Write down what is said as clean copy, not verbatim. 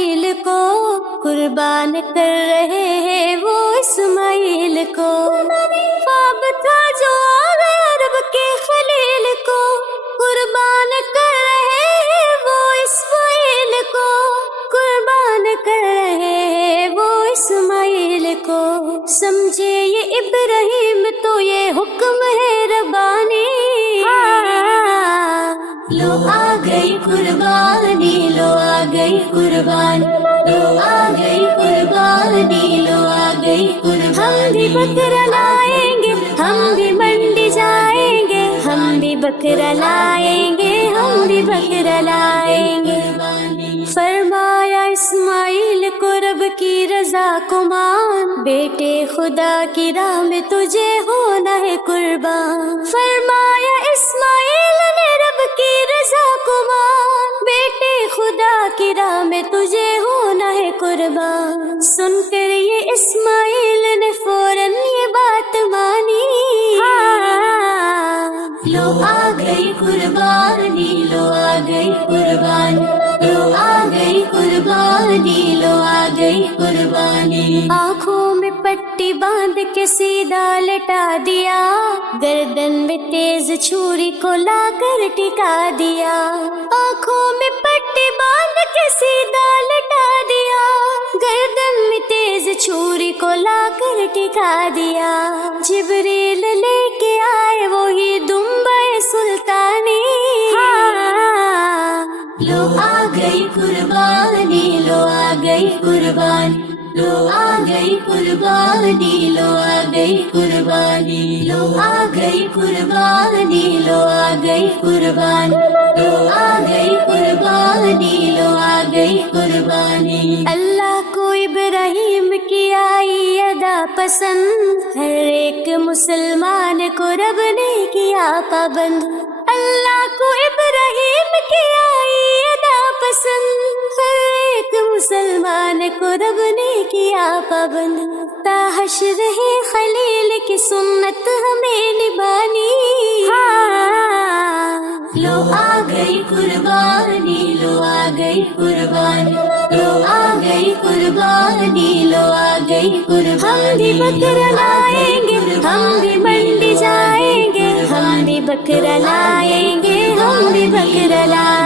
اسماعیل کو قربان کر رہے ہیں وہ اسماعیل کو، خواب تھا جو آ گیا رب کے خلیل کو، قربان کر رہے ہیں وہ اسماعیل کو، قربان کر رہے ہیں وہ اسماعیل کو۔ سمجھے یہ ابراہیم تو یہ حکم ہے ربانی، لو آ گئی قربانی، لو آ گئی قربانی، لو آ گئی قربانی، لو آ گئی قربانی۔ ہم بھی بکرا لائیں گے، ہم بھی منڈی جائیں گے، ہم بھی بکرا لائیں گے، ہم بھی بکرا لائیں گے۔ فرمایا اسماعیل کو رب کی رضا کو مان، بیٹے خدا کی راہ میں تجھے ہونا ہے قربان۔ فرمایا اسماعیل نے رب کی رضا کو مان، بیٹے خدا کی راہ میں تجھے ہونا ہے قربان۔ سن کر یہ اسماعیل نے فوراً یہ بات مانی، لو آ گئی قربانی، لو آ گئی قربانی، لو آ گئی قربانی، لو آ گئی قربانی۔ آنکھوں میں پٹی باندھ کے سیدھا لٹا دیا، گردن میں تیز چھری کو لا کر ٹکا دیا، آنکھوں میں پٹی باندھ کے سیدھا لٹا دیا، گردن میں تیز چھری کو لا کر ٹکا دیا۔ جبریل لے کے آئے وہی دمبے سلطانی، لو آ گئی قربانی، لو آ گئی قربانی، لو آ گئی قربانی، لو آ گئی قربانی، لو آ گئی قربانی، لو آ گئی قربانی، لو آ گئی قربانی، لو آ گئی قربانی۔ اللہ کو ابراہیم کی آئی ادا پسند، ہر ایک مسلمان کو رب نے کیا پابند۔ اللہ کو ابراہیم کی آئی ادا پسند، ہر ایک مسلمان کو رب نے کیا پابند۔ تا حشر ہے خلیل کی سنت ہمیں نبھانی، لو آ گئی قربانی، لو آ گئی قربانی، لو آ گئی قربانی، لو آ گئی قربانی۔ ہم بھی بکرا لائیں گے، ہم بھی منڈی جائیں گے، ہم بھی بکرا لائیں گے، ہم بھی بکرا لائیں گے۔